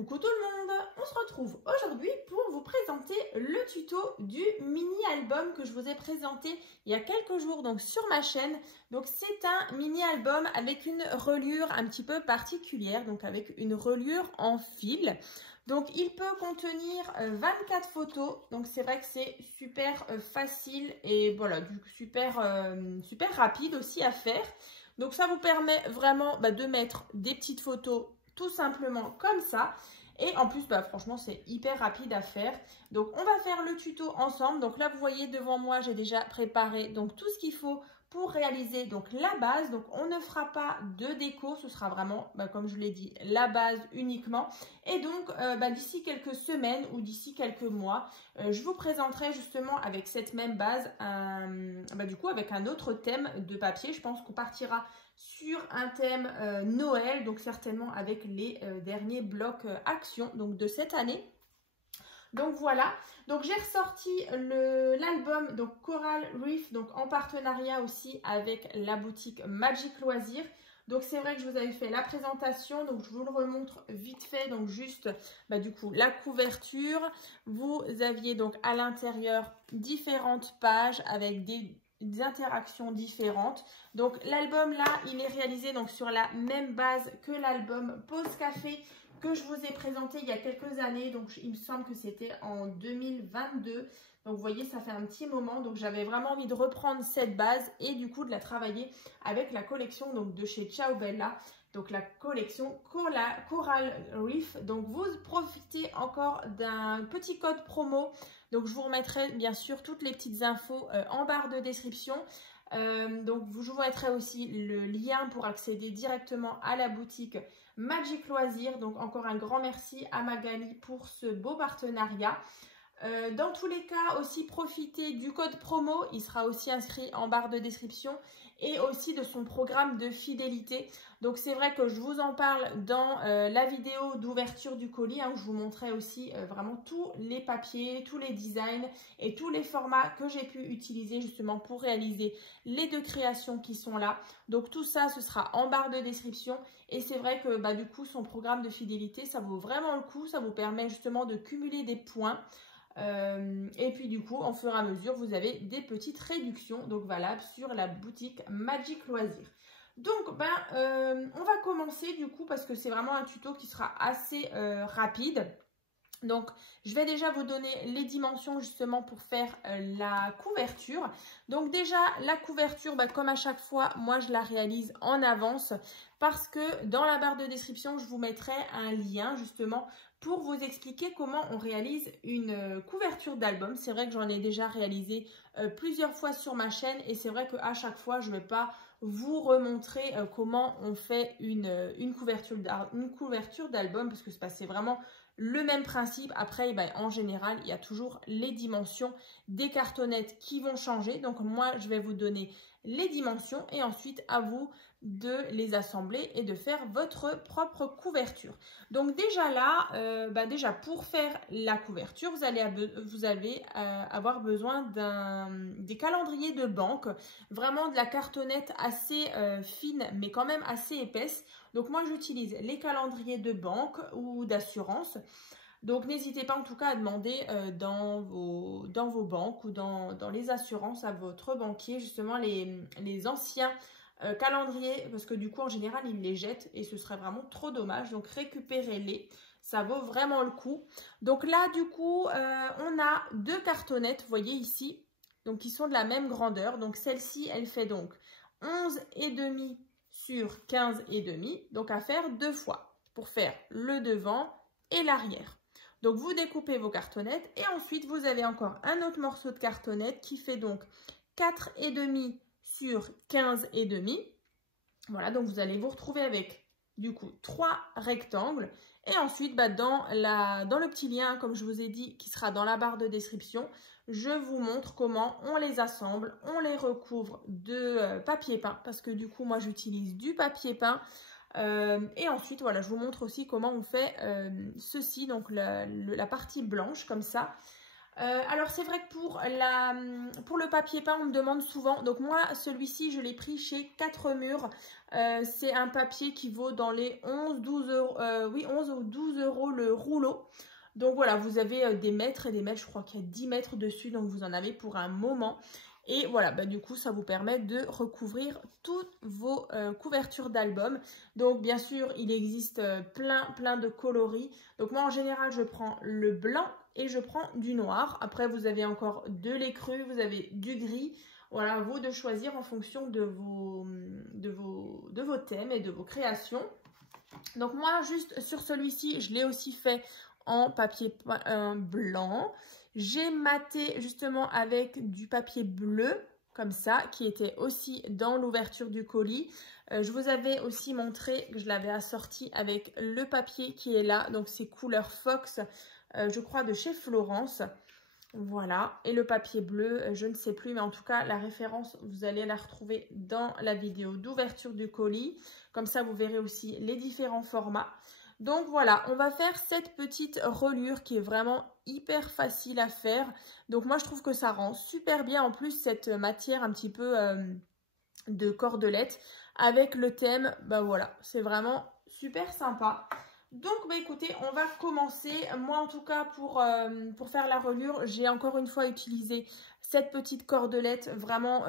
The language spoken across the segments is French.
Coucou tout le monde, on se retrouve aujourd'hui pour vous présenter le tuto du mini-album que je vous ai présenté il y a quelques jours donc sur ma chaîne. Donc c'est un mini-album avec une reliure un petit peu particulière, donc avec une reliure en fil. Donc il peut contenir 24 photos, donc c'est vrai que c'est super facile et voilà, super rapide aussi à faire. Donc ça vous permet vraiment de mettre des petites photos tout simplement comme ça. Et en plus, franchement, c'est hyper rapide à faire. Donc, on va faire le tuto ensemble. Donc là, vous voyez devant moi, j'ai déjà préparé donc tout ce qu'il faut pour réaliser donc la base. Donc, on ne fera pas de déco. Ce sera vraiment, comme je l'ai dit, la base uniquement. Et donc, d'ici quelques semaines ou d'ici quelques mois, je vous présenterai justement avec cette même base, du coup, avec un autre thème de papier. Je pense qu'on partira sur un thème Noël, donc certainement avec les derniers blocs actions donc de cette année. Donc voilà, donc j'ai ressorti l'album donc Coral Reef, donc en partenariat aussi avec la boutique Magic Loisirs. Donc c'est vrai que je vous avais fait la présentation, donc je vous le remontre vite fait, donc juste du coup la couverture. Vous aviez donc à l'intérieur différentes pages avec des interactions différentes. Donc l'album là, il est réalisé donc sur la même base que l'album Pause Café que je vous ai présenté il y a quelques années. Donc il me semble que c'était en 2022. Donc vous voyez, ça fait un petit moment. Donc j'avais vraiment envie de reprendre cette base et du coup de la travailler avec la collection donc de chez Ciao Bella. Donc la collection Coral Reef. Donc vous profitez encore d'un petit code promo. Donc je vous remettrai bien sûr toutes les petites infos en barre de description. Donc je vous mettrai aussi le lien pour accéder directement à la boutique Magic Loisirs. Donc encore un grand merci à Magali pour ce beau partenariat. Dans tous les cas, aussi profitez du code promo, il sera aussi inscrit en barre de description, et aussi de son programme de fidélité. Donc c'est vrai que je vous en parle dans la vidéo d'ouverture du colis, où je vous montrais aussi vraiment tous les papiers, tous les designs et tous les formats que j'ai pu utiliser justement pour réaliser les deux créations qui sont là. Donc tout ça, ce sera en barre de description, et c'est vrai que du coup son programme de fidélité, ça vaut vraiment le coup, ça vous permet justement de cumuler des points. Et puis du coup, en fur et à mesure, vous avez des petites réductions donc valables sur la boutique Magic Loisirs. Donc, on va commencer du coup parce que c'est vraiment un tuto qui sera assez rapide. Donc, je vais déjà vous donner les dimensions justement pour faire la couverture. Donc déjà, la couverture, comme à chaque fois, moi je la réalise en avance parce que dans la barre de description, je vous mettrai un lien justement pour vous expliquer comment on réalise une couverture d'album. C'est vrai que j'en ai déjà réalisé plusieurs fois sur ma chaîne et c'est vrai qu'à chaque fois, je ne vais pas vous remontrer comment on fait une couverture d'album parce que c'est vraiment le même principe. Après, en général, il y a toujours les dimensions des cartonnettes qui vont changer. Donc, moi, je vais vous donner les dimensions et ensuite à vous de les assembler et de faire votre propre couverture. Donc, déjà là, déjà pour faire la couverture, vous allez avoir besoin des calendriers de banque, vraiment de la cartonnette assez fine, mais quand même assez épaisse. Donc moi, j'utilise les calendriers de banque ou d'assurance. Donc n'hésitez pas en tout cas à demander dans vos banques ou dans les assurances à votre banquier justement les anciens calendriers, parce que du coup en général ils les jettent et ce serait vraiment trop dommage. Donc récupérez-les, ça vaut vraiment le coup. Donc là du coup on a deux cartonnettes, vous voyez ici, donc qui sont de la même grandeur. Donc celle-ci elle fait donc 11,5 sur 15,5, donc à faire deux fois pour faire le devant et l'arrière. Donc vous découpez vos cartonnettes et ensuite vous avez encore un autre morceau de cartonnette qui fait donc 4,5 sur 15,5. Voilà, donc vous allez vous retrouver avec du coup 3 rectangles. Et ensuite, dans le petit lien, comme je vous ai dit, qui sera dans la barre de description, je vous montre comment on les assemble, on les recouvre de papier peint, parce que du coup, moi, j'utilise du papier peint. Et ensuite, voilà, je vous montre aussi comment on fait ceci, donc la partie blanche, comme ça. Alors c'est vrai que pour le papier peint on me demande souvent, donc moi celui-ci je l'ai pris chez 4 murs, c'est un papier qui vaut dans les 11-12 euros, oui 11 ou 12 euros le rouleau. Donc voilà, vous avez des mètres et des mètres, je crois qu'il y a 10 mètres dessus, donc vous en avez pour un moment. Et voilà, bah, du coup, ça vous permet de recouvrir toutes vos couvertures d'albums. Donc, bien sûr, il existe plein de coloris. Donc, moi, en général, je prends le blanc et je prends du noir. Après, vous avez encore de l'écru, vous avez du gris. Voilà, à vous de choisir en fonction de vos thèmes et de vos créations. Donc, moi, juste sur celui-ci, je l'ai aussi fait en papier blanc. J'ai maté justement avec du papier bleu, comme ça, qui était aussi dans l'ouverture du colis. Je vous avais aussi montré que je l'avais assorti avec le papier qui est là. Donc, c'est couleur Fox, je crois, de chez Florence. Voilà. Et le papier bleu, je ne sais plus, mais en tout cas, la référence, vous allez la retrouver dans la vidéo d'ouverture du colis. Comme ça, vous verrez aussi les différents formats. Donc voilà, on va faire cette petite reliure qui est vraiment hyper facile à faire. Donc moi, je trouve que ça rend super bien en plus cette matière un petit peu de cordelette avec le thème. Bah voilà, c'est vraiment super sympa. Donc bah écoutez, on va commencer. Moi en tout cas pour faire la reliure, j'ai encore une fois utilisé cette petite cordelette vraiment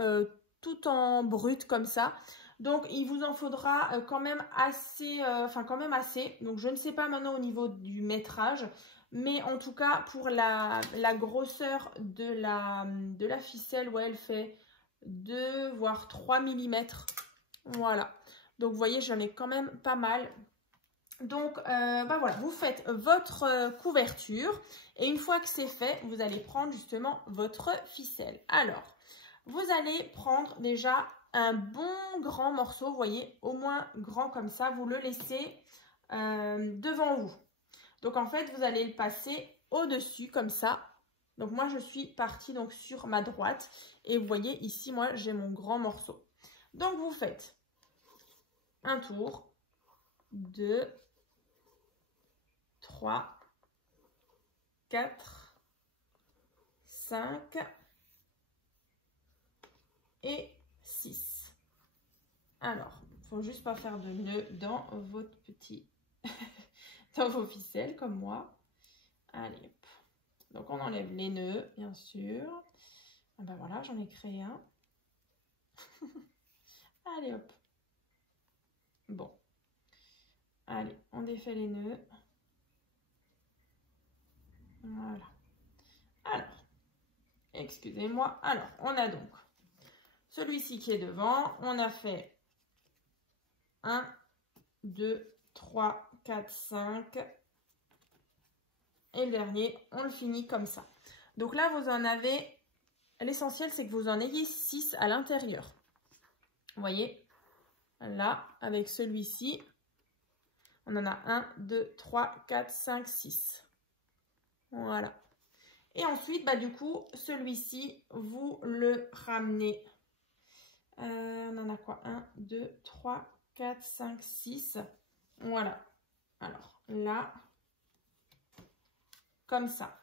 tout en brut comme ça. Donc, il vous en faudra quand même assez, Donc, je ne sais pas maintenant au niveau du métrage, mais en tout cas, pour la grosseur de la ficelle, ouais, elle fait 2 voire 3 mm. Voilà. Donc, vous voyez, j'en ai quand même pas mal. Donc, bah voilà, vous faites votre couverture et une fois que c'est fait, vous allez prendre justement votre ficelle. Alors, vous allez prendre déjà un bon grand morceau, vous voyez, au moins grand comme ça, vous le laissez devant vous. Donc en fait, vous allez le passer au-dessus comme ça. Donc moi, je suis partie donc sur ma droite et vous voyez ici, moi, j'ai mon grand morceau. Donc vous faites un tour, 2, 3, 4, 5 et 6. Alors, il ne faut juste pas faire de nœud dans votre petit dans vos ficelles comme moi. Allez, hop. Donc on enlève les nœuds, bien sûr. Ah ben voilà, j'en ai créé un. Allez, hop. Bon. Allez, on défait les nœuds. Voilà. Alors, excusez-moi. Alors, on a donc celui-ci qui est devant. On a fait 1, 2, 3, 4, 5. Et le dernier, on le finit comme ça. Donc là, vous en avez... L'essentiel, c'est que vous en ayez 6 à l'intérieur. Vous voyez, là, avec celui-ci, on en a 1, 2, 3, 4, 5, 6. Voilà. Et ensuite, bah, du coup, celui-ci, vous le ramenez. On en a quoi? 1, 2, 3, 4, 5, 6. Voilà. Alors, là, comme ça.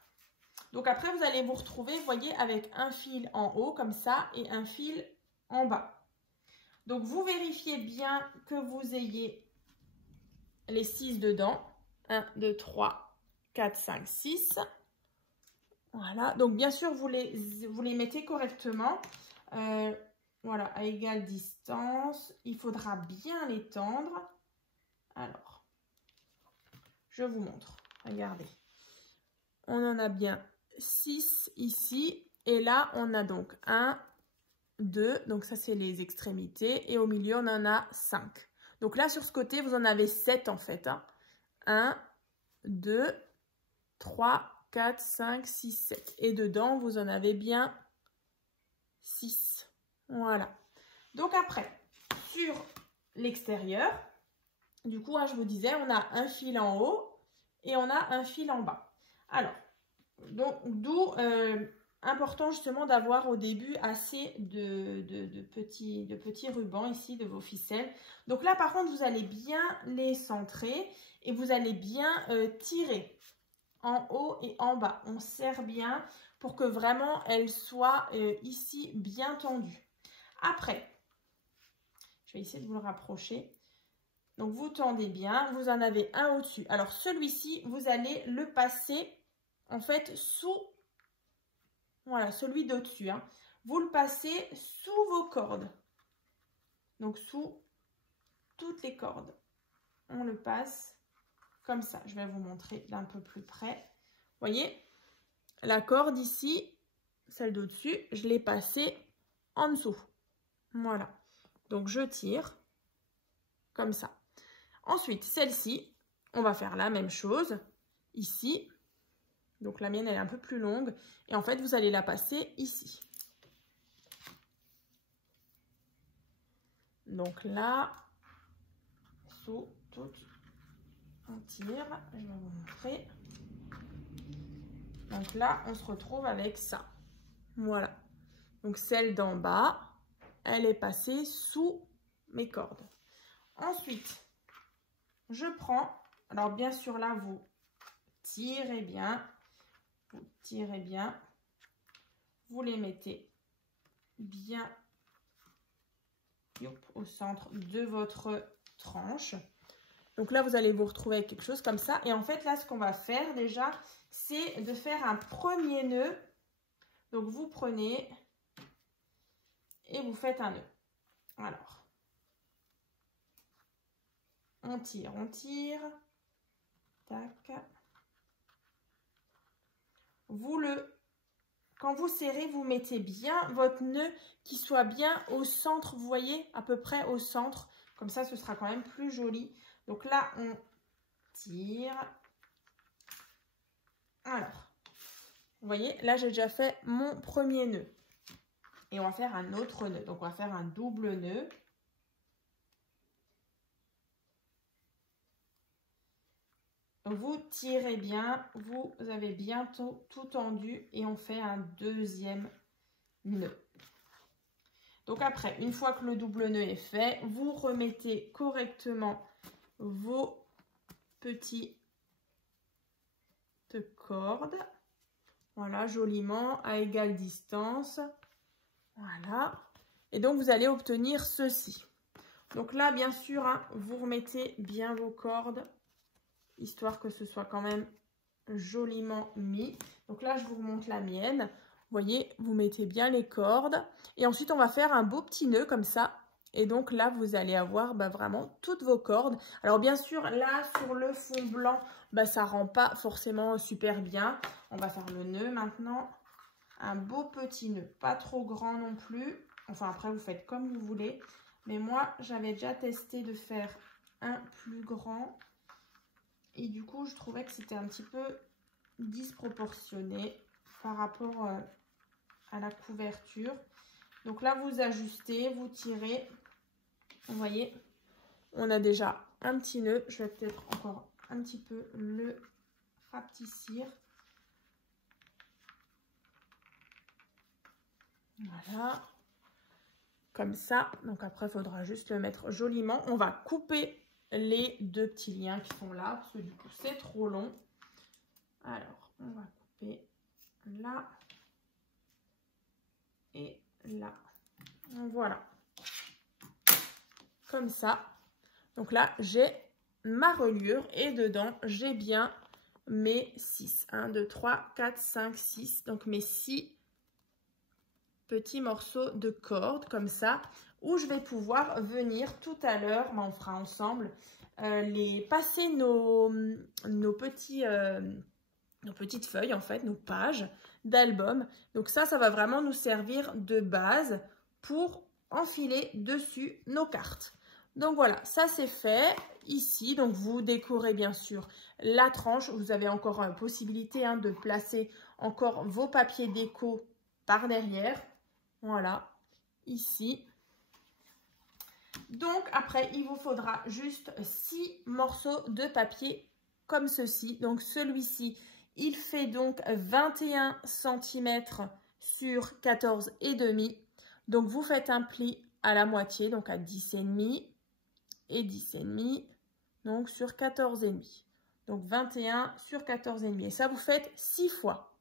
Donc après, vous allez vous retrouver, vous voyez, avec un fil en haut, comme ça, et un fil en bas. Donc, vous vérifiez bien que vous ayez les 6 dedans. 1, 2, 3, 4, 5, 6. Voilà. Donc, bien sûr, vous les mettez correctement. Voilà, à égale distance. Il faudra bien les tendre. Alors, je vous montre. Regardez. On en a bien 6 ici. Et là, on a donc 1, 2. Donc, ça, c'est les extrémités. Et au milieu, on en a 5. Donc là, sur ce côté, vous en avez 7 en fait. Hein. 1, 2, 3, 4, 5, 6, 7. Et dedans, vous en avez bien 6. Voilà. Donc après, sur l'extérieur, du coup, hein, je vous disais, on a un fil en haut et on a un fil en bas. Alors, d'où important justement d'avoir au début assez de petits rubans ici, de vos ficelles. Donc là, par contre, vous allez bien les centrer et vous allez bien tirer. en haut et en bas. On serre bien pour que vraiment elle soit ici bien tendue. Après, je vais essayer de vous le rapprocher. Donc, vous tendez bien. Vous en avez un au-dessus. Alors, celui-ci, vous allez le passer, en fait, sous... Voilà, celui d'au-dessus. Hein. Vous le passez sous vos cordes. Donc, sous toutes les cordes. On le passe comme ça. Je vais vous montrer d'un peu plus près. Vous voyez, la corde ici, celle d'au-dessus, je l'ai passée en dessous. Voilà. Donc, je tire comme ça. Ensuite, celle-ci, on va faire la même chose ici. Donc, la mienne, elle est un peu plus longue. Et en fait, vous allez la passer ici. Donc là, sous toute, on tire. Je vais vous montrer. Donc là, on se retrouve avec ça. Voilà. Donc, celle d'en bas, elle est passée sous mes cordes. Ensuite, je prends, alors bien sûr là, vous tirez bien, vous les mettez bien au centre de votre tranche. Donc là, vous allez vous retrouver avec quelque chose comme ça. Et en fait, là, ce qu'on va faire déjà, c'est de faire un premier nœud. Donc, vous prenez et vous faites un nœud. Alors, on tire. Tac. Quand vous serrez, vous mettez bien votre nœud qui soit bien au centre, vous voyez, à peu près au centre. Comme ça, ce sera quand même plus joli. Donc là, on tire. Alors, vous voyez, là, j'ai déjà fait mon premier nœud. Et on va faire un autre nœud. Donc, on va faire un double nœud. Vous tirez bien, vous avez bientôt tout tendu et on fait un deuxième nœud. Donc après, une fois que le double nœud est fait, vous remettez correctement vos petites cordes. Voilà, joliment, à égale distance. Voilà. Et donc, vous allez obtenir ceci. Donc là, bien sûr, hein, vous remettez bien vos cordes, histoire que ce soit quand même joliment mis. Donc là, je vous remonte la mienne. Vous voyez, vous mettez bien les cordes. Et ensuite, on va faire un beau petit nœud comme ça. Et donc là, vous allez avoir vraiment toutes vos cordes. Alors bien sûr, là, sur le fond blanc, ça ne rend pas forcément super bien. On va faire le nœud maintenant. Un beau petit nœud, pas trop grand non plus. Enfin, après, vous faites comme vous voulez. Mais moi, j'avais déjà testé de faire un plus grand. Et du coup, je trouvais que c'était un petit peu disproportionné par rapport à la couverture. Donc là, vous ajustez, vous tirez. Vous voyez, on a déjà un petit nœud. Je vais peut-être encore un petit peu le rapetissir. Voilà. Comme ça. Donc après, il faudra juste le mettre joliment. On va couper les deux petits liens qui sont là, parce que du coup, c'est trop long. Alors, on va couper là et là. Voilà. Comme ça. Donc là, j'ai ma reliure et dedans, j'ai bien mes 6. 1, 2, 3, 4, 5, 6. Donc mes 6 petits morceaux de corde comme ça, où je vais pouvoir venir tout à l'heure, on fera ensemble, les passer nos petites feuilles en fait, nos pages d'album. Donc ça va vraiment nous servir de base pour enfiler dessus nos cartes. Donc voilà, ça c'est fait ici. Donc vous décorez bien sûr la tranche. Vous avez encore possibilité de placer encore vos papiers déco par derrière. Voilà, ici. Donc après, il vous faudra juste 6 morceaux de papier comme ceci. Donc celui-ci, il fait donc 21 cm sur 14,5. Donc vous faites un pli à la moitié, donc à 10,5 et 10,5, donc sur 14,5. Donc 21 sur 14,5. Et ça, vous faites 6 fois.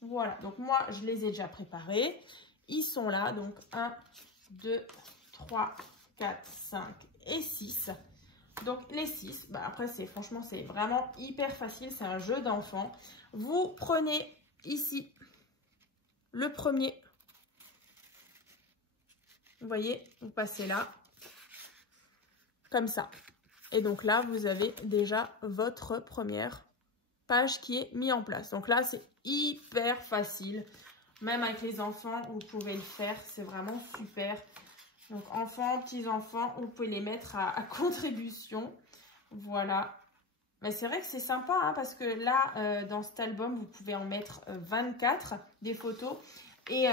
Voilà, donc moi, je les ai déjà préparés. Ils sont là, donc 1, 2, 3, 4, 5 et 6. Donc les 6, bah après, franchement, c'est vraiment hyper facile. C'est un jeu d'enfant. Vous prenez ici le premier. Vous voyez, vous passez là, comme ça. Et donc là, vous avez déjà votre première page qui est mise en place. Donc là, c'est hyper facile. Même avec les enfants, vous pouvez le faire. C'est vraiment super. Donc enfants, petits-enfants, vous pouvez les mettre à contribution. Voilà. Mais c'est vrai que c'est sympa hein, parce que là, dans cet album, vous pouvez en mettre 24 des photos. Et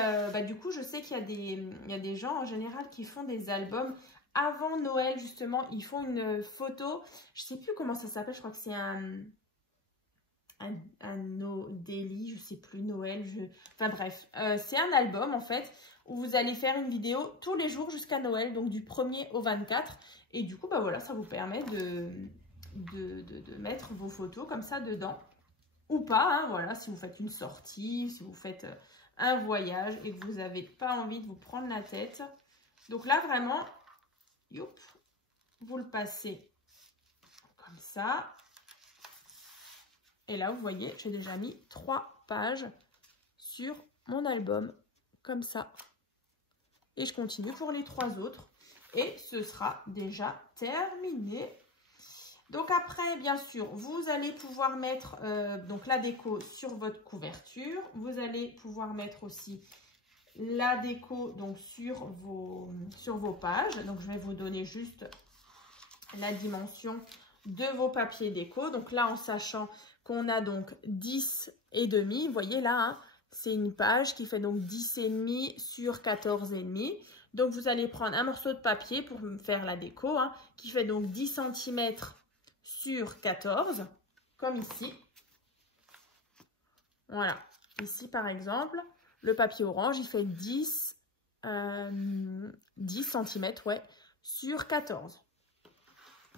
du coup, je sais qu'il y a des gens en général qui font des albums avant Noël, justement. Ils font une photo, je ne sais plus comment ça s'appelle, je crois que c'est un No Daily, je ne sais plus, Noël. Enfin bref, c'est un album en fait où vous allez faire une vidéo tous les jours jusqu'à Noël, donc du 1er au 24. Et du coup, bah voilà, ça vous permet de mettre vos photos comme ça dedans. Ou pas, hein, voilà, si vous faites une sortie, si vous faites un voyage et que vous n'avez pas envie de vous prendre la tête. Donc là, vraiment, youp, vous le passez comme ça. Et là, vous voyez, j'ai déjà mis 3 pages sur mon album, comme ça. Et je continue pour les 3 autres. Et ce sera déjà terminé. Donc après, bien sûr, vous allez pouvoir mettre donc la déco sur votre couverture. Vous allez pouvoir mettre aussi la déco donc sur vos pages. Donc je vais vous donner juste la dimension de vos papiers déco. Donc là, en sachant qu'on a donc 10,5. Vous voyez là, hein, c'est une page qui fait donc 10,5 sur 14,5. Donc vous allez prendre un morceau de papier pour faire la déco, hein, qui fait donc 10 cm sur 14, comme ici. Voilà, ici par exemple, le papier orange, il fait 10 cm ouais, sur 14.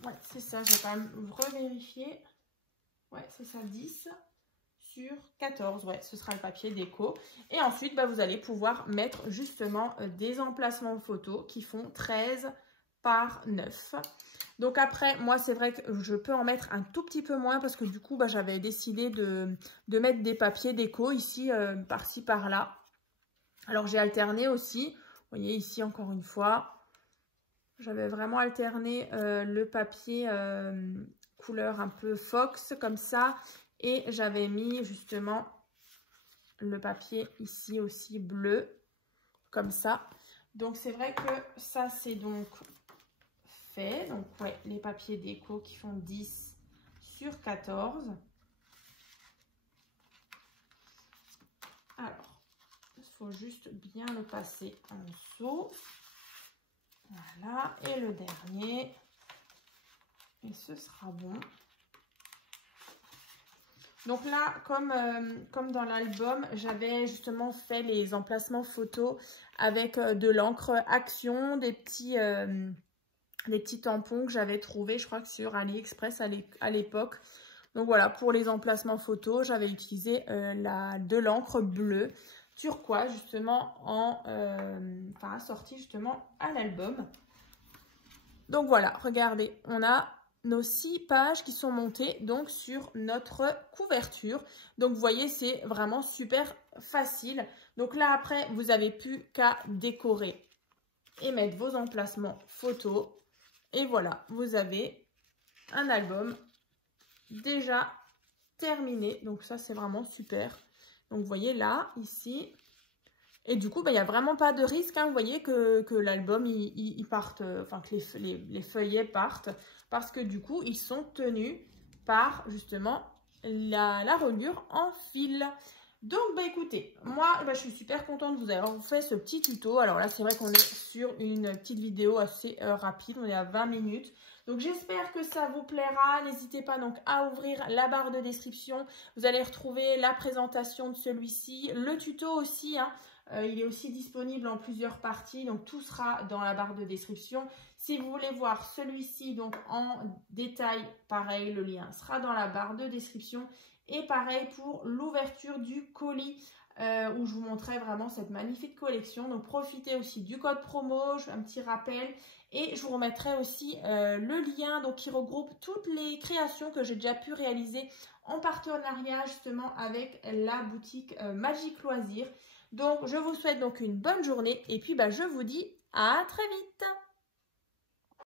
Ouais, c'est ça, je vais quand même revérifier. Ouais, c'est ça, 10 sur 14. Ouais, ce sera le papier déco. Et ensuite, bah, vous allez pouvoir mettre justement des emplacements photos qui font 13 par 9. Donc après, moi, c'est vrai que je peux en mettre un tout petit peu moins parce que du coup, bah, j'avais décidé de mettre des papiers déco ici, par-ci, par-là. Alors, j'ai alterné aussi. Vous voyez ici, encore une fois, j'avais vraiment alterné le papier couleur un peu fox, comme ça. Et j'avais mis justement le papier ici aussi bleu, comme ça. Donc, c'est vrai que ça, c'est donc fait. Donc, ouais, les papiers déco qui font 10 sur 14. Alors, il faut juste bien le passer en dessous. Voilà, et le dernier. Et ce sera bon. Donc là, comme dans l'album, j'avais justement fait les emplacements photos avec de l'encre Action, des petits tampons que j'avais trouvés, je crois que sur AliExpress à l'époque. Donc voilà, pour les emplacements photos, j'avais utilisé de l'encre bleue turquoise justement assortie justement à l'album. Donc voilà, regardez, on a nos 6 pages qui sont montées donc sur notre couverture. Donc vous voyez, c'est vraiment super facile. Donc là après, vous n'avez plus qu'à décorer et mettre vos emplacements photos. Et voilà, vous avez un album déjà terminé. Donc ça, c'est vraiment super. Donc vous voyez là, ici. Et du coup, il n'y a vraiment pas de risque. Hein, vous voyez que l'album, il parte, enfin que les feuillets partent. Parce que du coup, ils sont tenus par justement la reliure en fil. Donc, bah écoutez, moi, bah, je suis super contente de vous avoir fait ce petit tuto. Alors là, c'est vrai qu'on est sur une petite vidéo assez rapide. On est à 20 minutes. Donc, j'espère que ça vous plaira. N'hésitez pas donc à ouvrir la barre de description. Vous allez retrouver la présentation de celui-ci, le tuto aussi, hein, Il est aussi disponible en plusieurs parties, donc tout sera dans la barre de description. Si vous voulez voir celui-ci donc en détail, pareil, le lien sera dans la barre de description. Et pareil pour l'ouverture du colis où je vous montrais vraiment cette magnifique collection. Donc profitez aussi du code promo, je fais un petit rappel. Et je vous remettrai aussi le lien donc, qui regroupe toutes les créations que j'ai déjà pu réaliser en partenariat justement avec la boutique Magic Loisirs. Donc je vous souhaite donc une bonne journée et puis je vous dis à très vite.